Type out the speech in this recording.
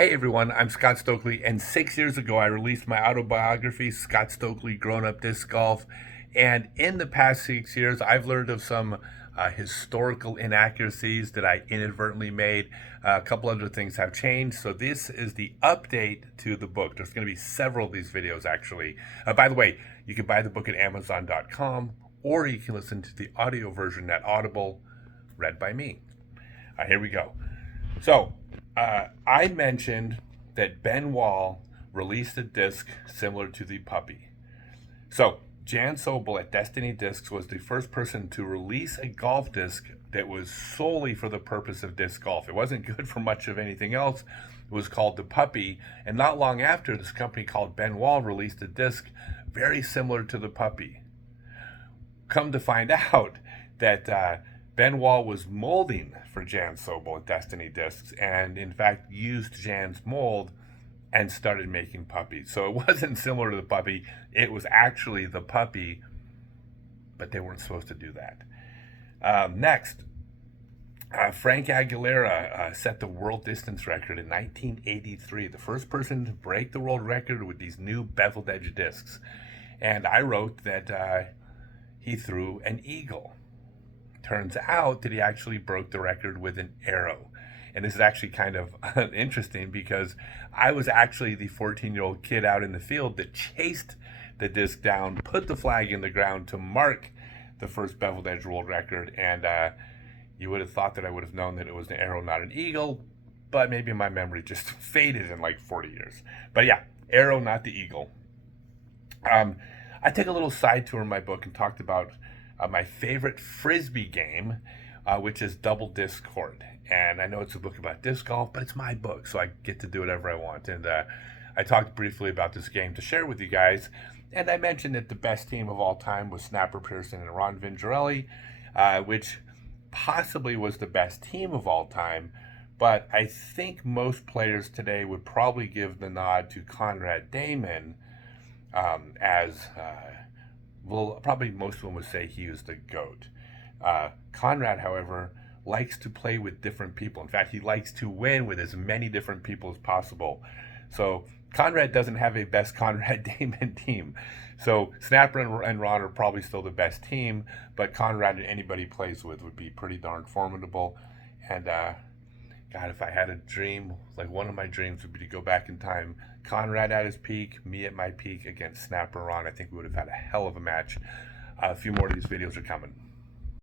Hey everyone, I'm Scott Stokely, and 6 years ago I released my autobiography, Scott Stokely, Grown Up Disc Golf. And in the past 6 years, I've learned of some historical inaccuracies that I inadvertently made. A couple other things have changed. So this is the update to the book. There's going to be several of these videos actually. By the way, you can buy the book at Amazon.com, or you can listen to the audio version at Audible, read by me. Here we go. So, I mentioned that Ben Wall released a disc similar to the puppy. So, Jan Sobel at Destiny Discs was the first person to release a golf disc that was solely for the purpose of disc golf. It wasn't good for much of anything else. It was called the puppy. And not long after, this company called Ben Wall released a disc very similar to the puppy. Come to find out that Ben Wall was molding for Jan Sobel at Destiny Discs, and in fact used Jan's mold and started making puppies. So it wasn't similar to the puppy, it was actually the puppy, but they weren't supposed to do that. Next, Frank Aguilera set the world distance record in 1983, the first person to break the world record with these new beveled edge discs. And I wrote that he threw an eagle. Turns out that he actually broke the record with an arrow. And this is actually kind of interesting because I was actually the 14-year-old kid out in the field that chased the disc down, put the flag in the ground to mark the first beveled edge world record. And you would have thought that I would have known that it was an arrow, not an eagle, but maybe my memory just faded in like 40 years. But yeah, arrow, not the eagle. I took a little side tour in my book and talked about my favorite Frisbee game, which is double disc court. And I know it's a book about disc golf, but it's my book, so I get to do whatever I want. And I talked briefly about this game to share with you guys. And I mentioned that the best team of all time was Snapper Pearson and Ron Vingerelli, which possibly was the best team of all time. But I think most players today would probably give the nod to Conrad Damon well, probably most of them would say he was the GOAT. Conrad, however, likes to play with different people. In fact, he likes to win with as many different people as possible. So Conrad doesn't have a best Conrad Damon team. So Snapper and Ron are probably still the best team, but Conrad and anybody he plays with would be pretty darn formidable. And God, if I had a dream, like one of my dreams would be to go back in time. Conrad at his peak, me at my peak against Snapper Ron. I think we would have had a hell of a match. A few more of these videos are coming.